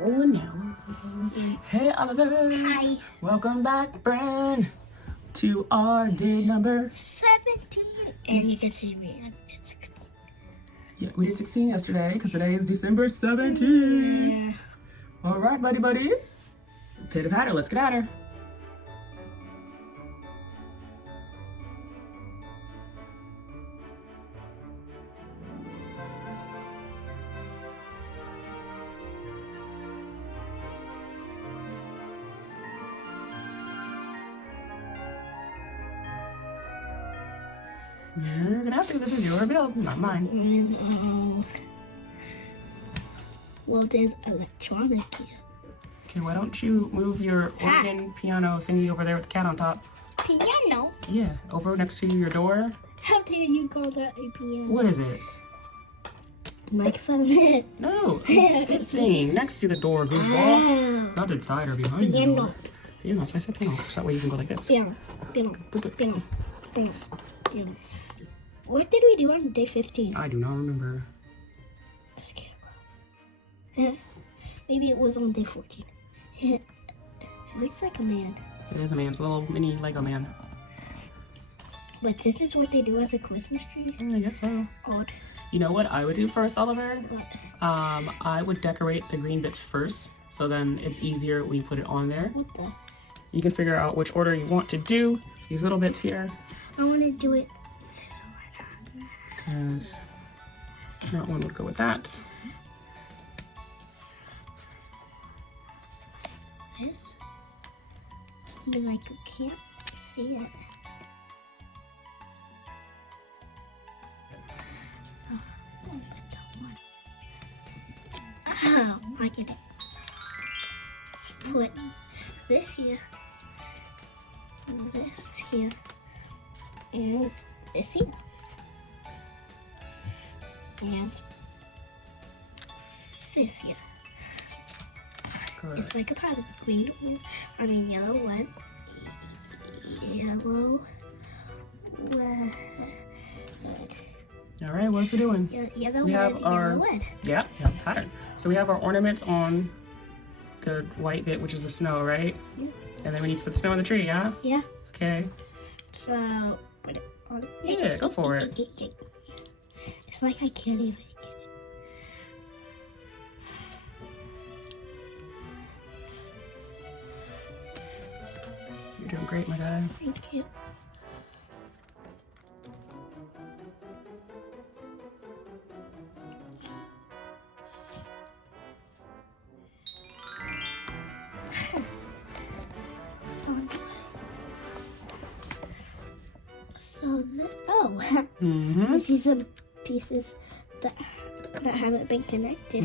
rolling now. Hey, Oliver. Hi. Welcome back, friend, to our day number 17. And you can see me. I did 16. Yeah, we did 16 yesterday because today is December 17th. Yeah. All right, buddy. Pitter patter, let's get at her. You're gonna have to. This is your build, not mine. And, well, there's electronic here. Okay, why don't you move your organ piano thingy over there with the cat on top? Piano? Yeah, over next to your door. How dare you call that a piano? What is it? Microphone. No, this thing next to the door, goofball. Not the side or behind the Piano. door. Piano, so I said piano. So that way you can go like this. Piano. What did we do on day 15? I do not remember. That's cute. Yeah. Maybe it was on day 14. Yeah. It looks like a man. It is a man. It's a little mini Lego man. But this is what they do as a Christmas tree? I guess so. Odd. You know what I would do first, Oliver? What? I would decorate the green bits first, so then it's easier when you put it on there. What the? You can figure out which order you want to do these little bits here. I want to do it this order. Because that one would go with that. This? I mean, like, you can't see it. Oh, I get it. Put this here, and this here, and this here, and this here. Correct. It's like a part of green, yellow, red, yellow, red. All right, what are we doing? Yellow, We have red, our- yellow, red. Yeah, pattern. So we have our ornament on the white bit, which is the snow, right? Yeah. And then we need to put the snow on the tree, yeah? Yeah. Okay. So put it on. Yeah, go for it. It's like I can't even get it. You're doing great, my guy. Thank you. So Mm-hmm. I see some pieces that haven't been connected.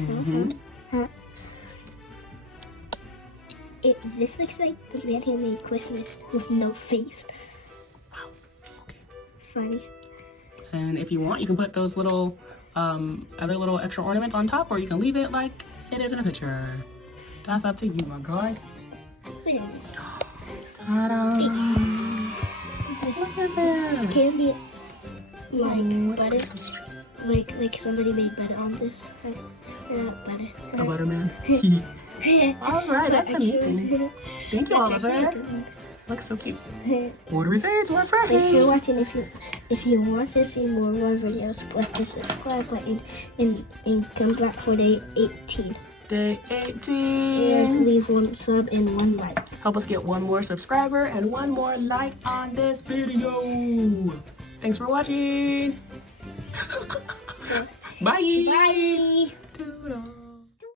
This looks like the man who made Christmas with no face. Wow. Okay. Funny. And if you want, you can put those little other little extra ornaments on top, or you can leave it like it is in a picture. That's up to you, my guy. Look at this. Ta-da! This can be like butter. Like somebody made butter on this. Butter. A butterman. All right, that's amazing. Thank you, Oliver. Looks so cute. What do we say? It's more fresh. Thanks for watching. If you want to see more of our videos, press the subscribe button and come back for day 18. Day 18. And leave one sub and one like. Help us get one more subscriber and one more like on this video. Thanks for watching. Bye. Bye. Toodle.